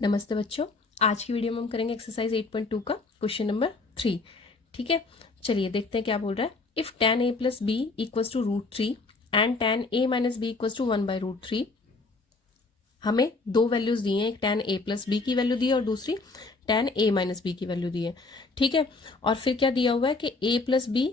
नमस्ते बच्चों, आज की वीडियो में हम करेंगे एक्सरसाइज 8.2 का क्वेश्चन नंबर 3। ठीक है, चलिए देखते हैं क्या बोल रहा है। If tan a plus B equals to √3 and tan a minus B equals to 1/√3। हमें दो वैल्यूज दी हैं, एक tan a प्लस बी की वैल्यू दी है और दूसरी tan a माइनस बी की वैल्यू दी है। ठीक है, और फिर क्या दिया हुआ है कि a प्लस बी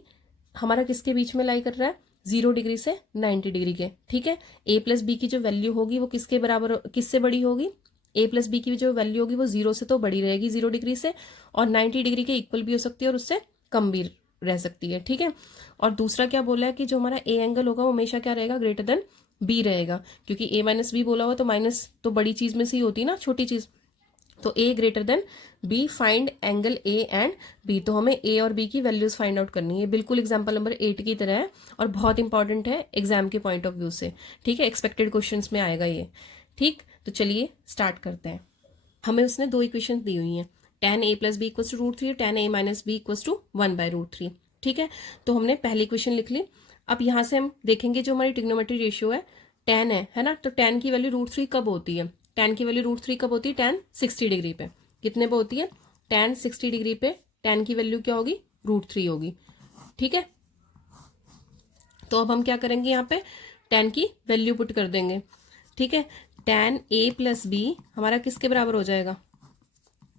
हमारा किसके बीच में लाई कर रहा है, 0 डिग्री से 90 डिग्री के। ठीक है, a प्लस बी की जो वैल्यू होगी वो किसके बराबर, किससे बड़ी होगी, a प्लस बी की जो वैल्यू होगी वो 0 से तो बड़ी रहेगी, 0 डिग्री से, और 90 डिग्री के इक्वल भी हो सकती है और उससे कम भी रह सकती है। ठीक है, और दूसरा क्या बोला है कि जो हमारा a एंगल होगा वो हमेशा क्या रहेगा, ग्रेटर देन b रहेगा, क्योंकि a माइनस बी बोला हुआ तो माइनस तो बड़ी चीज में से ही होती है ना, छोटी चीज। तो a greater than b, find angle a and b। तो हमें a और b की वैल्यूज फाइंड आउट करनी है, बिल्कुल एग्जांपल नंबर 8 की तरह है और बहुत इंपॉर्टेंट है एग्जाम के पॉइंट ऑफ व्यू से। ठीक है, एक्सपेक्टेड क्वेश्चंस में आएगा ये। ठीक, तो चलिए स्टार्ट करते हैं। हमें उसने दो इक्वेशन दी हुई हैं, tan a plus B equals to √3 और tan a minus B equals to 1/√3। ठीक है, तो हमने पहली इक्वेशन लिख ली। अब यहाँ से हम देखेंगे जो हमारी ट्रिग्नोमेट्री रेशियो है tan है ना, तो tan की वैल्यू √3 कब होती है, tan की वैल्यू √3 कब होती है, tan 60 डिग्री पे। कितने पे होती है, tan 60 डिग्री पे tan की वैल्यू क्या होगी, √3 होगी। ठीक है, तो अब हम क्या करेंगे, यहाँ पे tan की वैल्यू पुट कर देंगे। ठीक है, tan a प्लस बी हमारा किसके बराबर हो जाएगा,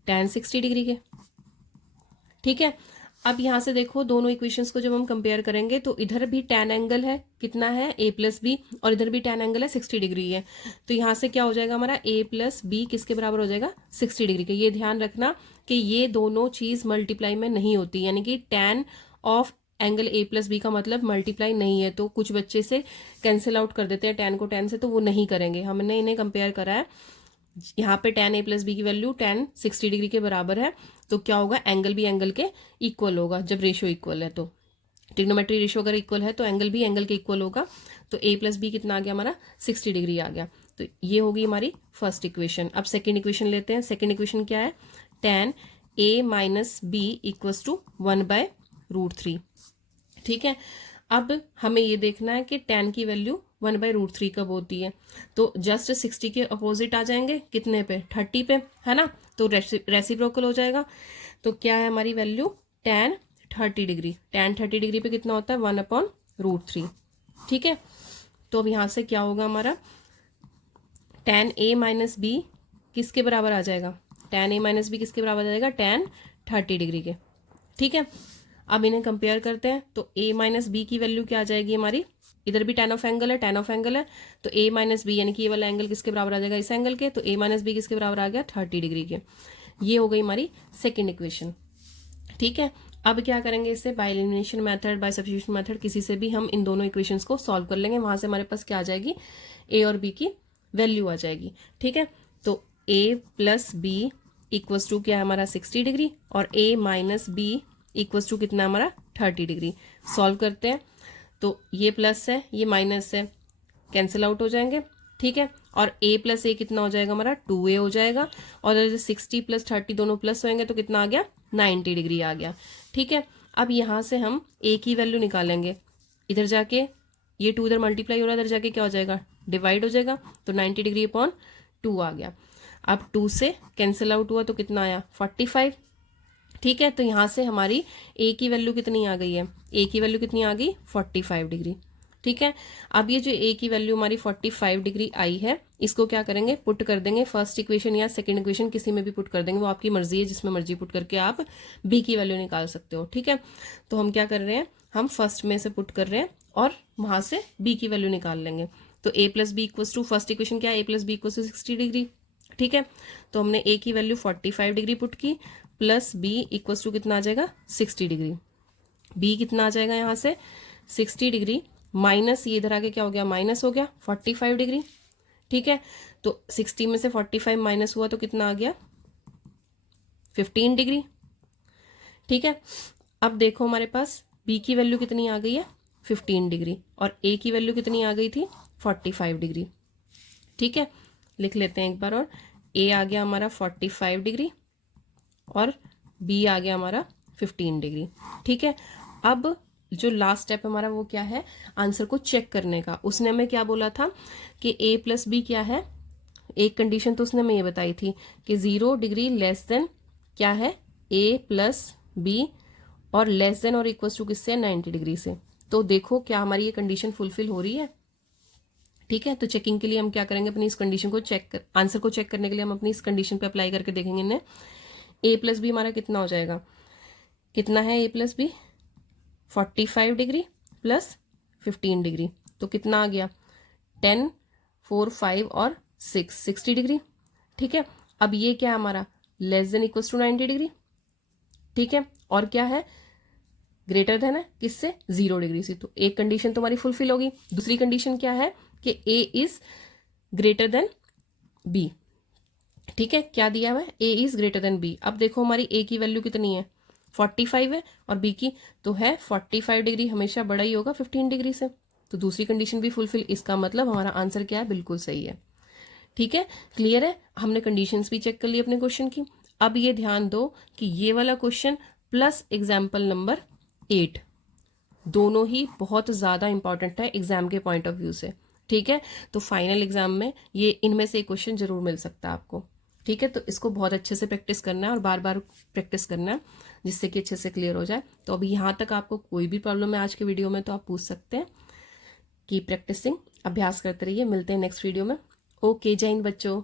tan 60 डिग्री के। ठीक है, अब यहाँ से देखो दोनों इक्वेशंस को जब हम कंपेयर करेंगे तो इधर भी tan एंगल है, कितना है, a प्लस बी, और इधर भी tan एंगल है 60 डिग्री है। तो यहाँ से क्या हो जाएगा हमारा a प्लस बी किसके बराबर हो जाएगा, 60 डिग्री के। ये ध्यान रखना कि ये दोनों चीज मल्टीप्लाई में नहीं होती, यानी कि tan of angle a plus B का मतलब मल्टीप्लाई नहीं है। तो कुछ बच्चे से कैंसिल आउट कर देते हैं tan को tan से, तो वो नहीं करेंगे, हमने इन्हें कंपेयर करा है। यहाँ पे tan a प्लस बी की वैल्यू tan 60 डिग्री के बराबर है, तो क्या होगा, एंगल भी एंगल के इक्वल होगा जब रेशियो इक्वल है। तो ट्रिग्नोमेट्री रेशियो अगर इक्वल है तो एंगल भी एंगल के इक्वल होगा। तो a प्लस बी कितना आ गया हमारा, 60 डिग्री आ गया। तो ये होगी हमारी फर्स्ट इक्वेशन। अब सेकेंड इक्वेशन लेते हैं। सेकेंड इक्वेशन क्या है, tan a minus B equals to 1/√3। ठीक है, अब हमें ये देखना है कि tan की वैल्यू 1/√3 कब होती है। तो जस्ट 60 के अपोजिट आ जाएंगे, कितने पे, 30 पे, है ना, तो रेसिप्रोकल हो जाएगा। तो क्या है हमारी value, tan 30 degree. tan 30 degree पे कितना होता है, 1/√3। ठीक है, तो अब यहाँ से क्या होगा हमारा, tan a माइनस बी किसके बराबर आ जाएगा, tan a माइनस बी किसके बराबर आ जाएगा, tan 30 डिग्री के। ठीक है, अब इन्हें कंपेयर करते हैं। तो a माइनस बी की वैल्यू क्या आ जाएगी हमारी, इधर भी tan ऑफ एंगल है, tan ऑफ एंगल है, तो a माइनस बी यानी कि ये वाला एंगल किसके बराबर आ जाएगा, इस एंगल के। तो a माइनस बी किसके बराबर आ गया, 30 डिग्री के। ये हो गई हमारी सेकेंड इक्वेशन। ठीक है, अब क्या करेंगे, इससे by elimination method, by substitution method, किसी से भी हम इन दोनों इक्वेशंस को सॉल्व कर लेंगे। वहां से हमारे पास क्या आ जाएगी, a और b की वैल्यू आ जाएगी। ठीक है, तो a plus B equals to क्या है हमारा, 60 डिग्री, और a minus B equals to कितना हमारा, 30 डिग्री। सॉल्व करते हैं, तो ये प्लस है ये माइनस है, कैंसिल आउट हो जाएंगे। ठीक है, और a प्लस ए कितना हो जाएगा हमारा, 2a हो जाएगा, और 60 प्लस 30 दोनों प्लस होंगे तो कितना आ गया, 90 डिग्री आ गया। ठीक है, अब यहाँ से हम a की वैल्यू निकालेंगे। इधर जाके ये 2 इधर मल्टीप्लाई हो रहा है, इधर जाके क्या हो जाएगा, डिवाइड हो जाएगा, तो 90 डिग्री अपॉन 2 आ गया। अब 2 से कैंसिल आउट हुआ तो कितना आया, 45। ठीक है, तो यहाँ से हमारी a की वैल्यू कितनी आ गई है, a की वैल्यू कितनी आ गई, 45 डिग्री। ठीक है, अब ये जो a की वैल्यू हमारी 45 डिग्री आई है, इसको क्या करेंगे, पुट कर देंगे फर्स्ट इक्वेशन या सेकंड इक्वेशन, किसी में भी पुट कर देंगे, वो आपकी मर्जी है, जिसमें मर्जी पुट करके आप b की वैल्यू निकाल सकते हो। ठीक है, तो हम क्या कर रहे हैं, हम फर्स्ट में से पुट कर रहे हैं और वहां से b की वैल्यू निकाल लेंगे। तो a plus B equals to, first equation क्या है, a plus B equals to 60 degree. ठीक है, तो हमने a की वैल्यू 45 डिग्री पुट की, प्लस b इक्वल्स टू कितना आ जाएगा, 60 डिग्री। b कितना आ जाएगा यहाँ से, 60 डिग्री, माइनस ये इधर आके क्या हो गया, माइनस हो गया 45 डिग्री। ठीक है, तो 60 में से 45 माइनस हुआ तो कितना आ गया, 15 डिग्री। ठीक है, अब देखो हमारे पास b की वैल्यू कितनी आ गई है, 15 डिग्री, और a की वैल्यू कितनी आ गई थी, 45 डिग्री। ठीक है, लिख लेते हैं एक बार और, a आ गया हमारा 45 डिग्री और b आ गया हमारा 15 डिग्री। ठीक है, अब जो लास्ट स्टेप हमारा वो क्या है, आंसर को चेक करने का। उसने हमें क्या बोला था कि a प्लस बी क्या है, एक कंडीशन तो उसने हमें ये बताई थी कि 0 डिग्री लेस देन क्या है a प्लस बी और लेस देन और इक्वल टू किससे 90 डिग्री से। तो देखो क्या हमारी ये कंडीशन फुलफिल हो रही है। ठीक है, तो चेकिंग के लिए हम क्या करेंगे, अपनी इस कंडीशन को आंसर को चेक करने के लिए हम अपनी इस कंडीशन पे अप्लाई करके देखेंगे इन्हें। a प्लस बी हमारा कितना हो जाएगा, कितना है a plus B 45 degree plus 15 degree, तो कितना आ गया 10 4 5 और 6 60 डिग्री। ठीक है, अब ये क्या है हमारा less than equal to 90 degree. ठीक है, और क्या है ग्रेटर देन है किससे 0 डिग्री से। तो एक कंडीशन तुम्हारी फुलफिल होगी। दूसरी कंडीशन क्या है कि a is greater than b। ठीक है, क्या दिया हुआ है a is greater than b। अब देखो हमारी a की वैल्यू कितनी है 45 है और b की तो है 45 डिग्री, हमेशा बड़ा ही होगा 15 डिग्री से। तो दूसरी कंडीशन भी फुलफिल, इसका मतलब हमारा आंसर क्या है, बिल्कुल सही है। ठीक है, क्लियर है, हमने कंडीशंस भी चेक कर ली अपने क्वेश्चन की। अब ये ध्यान दो कि ये वाला क्वेश्चन प्लस एग्जाम्पल नंबर 8 दोनों ही बहुत ज़्यादा इंपॉर्टेंट है एग्जाम के पॉइंट ऑफ व्यू से। ठीक है, तो फाइनल एग्जाम में ये इनमें से एक क्वेश्चन जरूर मिल सकता है आपको। ठीक है, तो इसको बहुत अच्छे से प्रैक्टिस करना है और बार बार प्रैक्टिस करना है जिससे कि अच्छे से क्लियर हो जाए। तो अभी यहाँ तक आपको कोई भी प्रॉब्लम है आज के वीडियो में तो आप पूछ सकते हैं। की प्रैक्टिसिंग, अभ्यास करते रहिए। मिलते हैं नेक्स्ट वीडियो में। ओके, जय हिंद बच्चों।